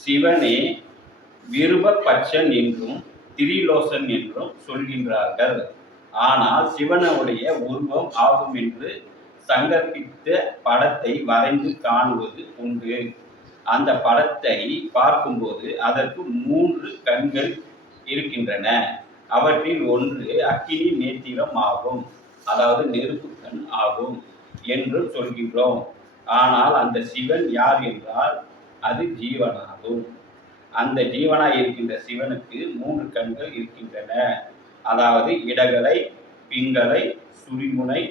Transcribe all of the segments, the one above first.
சிவனே விருபபட்சன் என்றும் திரிலோசன் என்றும் சொல்கின்றார்கள். ஆனால் சிவனுடைய உருவம் ஆகும் என்று சங்கற்பித்த படத்தை வரைந்து காணுவது உண்டு. அந்த படத்தை பார்க்கும்போது அதற்கு 3 கண்கள் இருக்கின்றன. அவற்றில் ஒன்று அக்கினி நேத்திரம் ஆகும், அதாவது நெருப்பு கண் ஆகும் என்று சொல்கின்றோம். ஆனால் அந்த சிவன் யார் என்றால் அது ஜீவனாகும். அந்த ஜீவனாய் இருக்கின்ற சிவனுக்கு 3 கண்கள் இருக்கின்றன. அதாவது இடகலை, பிங்கலை, சுரிமுனை.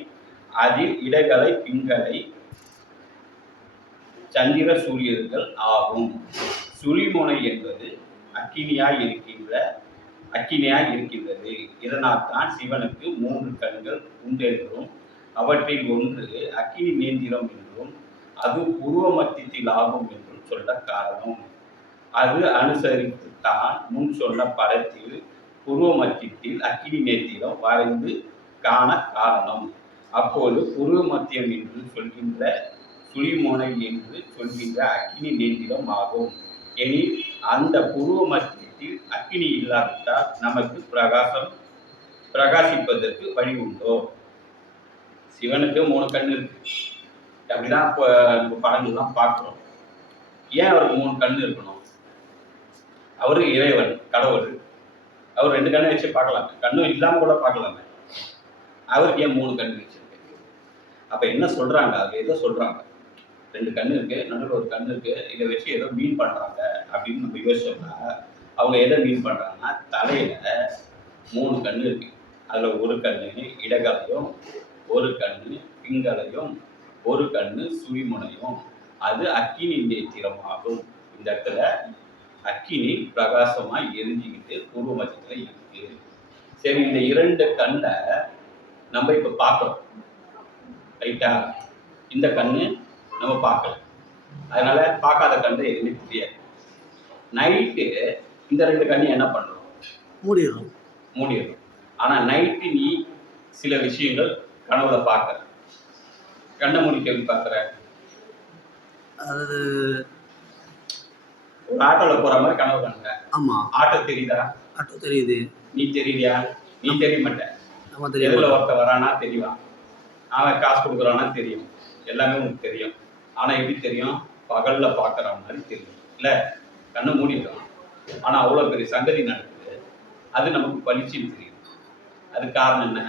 அதில் இடகலை, பிங்கலை சந்திர சூரியர்கள் ஆகும். சுழிமுனை என்பது அக்கினியாய் இருக்கின்றது. இதனால் தான் சிவனுக்கு 3 கண்கள் உண்டென்றும் அவற்றில் ஒன்று அக்கினி நேந்திரம் என்றும் அது புருவ மத்தியத்தில் ஆகும் என்றும் சொல்ல காரணம். அது அனுசரித்துத்தான் முன் சொன்ன படத்தில் புருவ மத்தியத்தில் அக்கினி நேத்திரம் வரைந்து காண காரணம். அப்போது புருவ மத்தியம் என்று சொல்கின்ற சுழிமுனை என்று சொல்கின்ற அக்கினி நேந்திரம் ஆகும். எனில் அந்த புருவ மத்தியத்தில் அக்கினி இல்லாவிட்டால் நமக்கு பிரகாசிப்பதற்கு வழி உண்டோ? சிவனுக்கு 3 கண் இருக்கு. அப்படிதான் இப்போ படங்கள்லாம் பார்க்குறோம். ஏன் அவருக்கு 3 கண் இருக்கணும்? அவரு இறைவன், கடவுள். அவர் 2 கண்ணை வச்சு பார்க்கலாமே, கண்ணும் இல்லாமல் கூட பார்க்கலாமே. அவருக்கு ஏன் 3 கண் வச்சிருக்கு? அப்போ என்ன சொல்றாங்க? அது எதை சொல்றாங்க? 2 கண் இருக்கு, நடுவில் ஒரு கண் இருக்கு, இதை வச்சு ஏதோ மீன் பண்றாங்க அப்படின்னு நம்ம யோசிச்சோம்னா அவங்க எதை மீன் பண்றாங்கன்னா, தலையில 3 கண் இருக்கு. அதுல ஒரு கண்ணு இடகலையும், ஒரு கண்ணு பிங்கலையும், ஒரு கண்ணு சுழிமுனையும். அது அக்கினி நேத்திரம் ஆகும். இந்த இடத்துல அக்கினி பிரகாசமாய் எரிஞ்சுக்கிட்டு பூர்வ மத்தியத்துல இருக்கு. சரி, இந்த 2 கண்ணை நம்ம இப்ப பார்க்கிறோம், ரைட்டா? இந்த கண்ணு நம்ம பார்க்கல, அதனால பார்க்காத கண்ணு எதுவுமே தெரியாது. நைட்டு இந்த 2 கண்ணு என்ன பண்றோம்? மூடிடுறோம். ஆனா நைட்டு நீ சில விஷயங்கள் கனவுல பார்க்கற. கண்ணை மூடிட்டு எப்படி பார்க்கற? அது ஒரு ஆட்டோல போற மாதிரி கனவு காணுங்க. ஆமா, ஆட்டோ தெரியுதா? ஆட்டோ தெரியுது. நீ தெரியுறியா? நீ தெரிய மாட்டேன். நம்ம தெரியும். எதுல ஒருத்த வரானா தெரியும், அவன் காசு கொடுக்குறானா தெரியும், எல்லாமே உனக்கு தெரியும். ஆனா எப்படி தெரியும்? பகல்ல பார்க்குற மாதிரி தெரியும் இல்ல? கண்ணை மூடிட்டோம், ஆனா அவ்வளோ பெரிய சங்கதி நடக்குது, அது நமக்கு பளிச்சுன்னு தெரியும். அது காரணம் என்ன?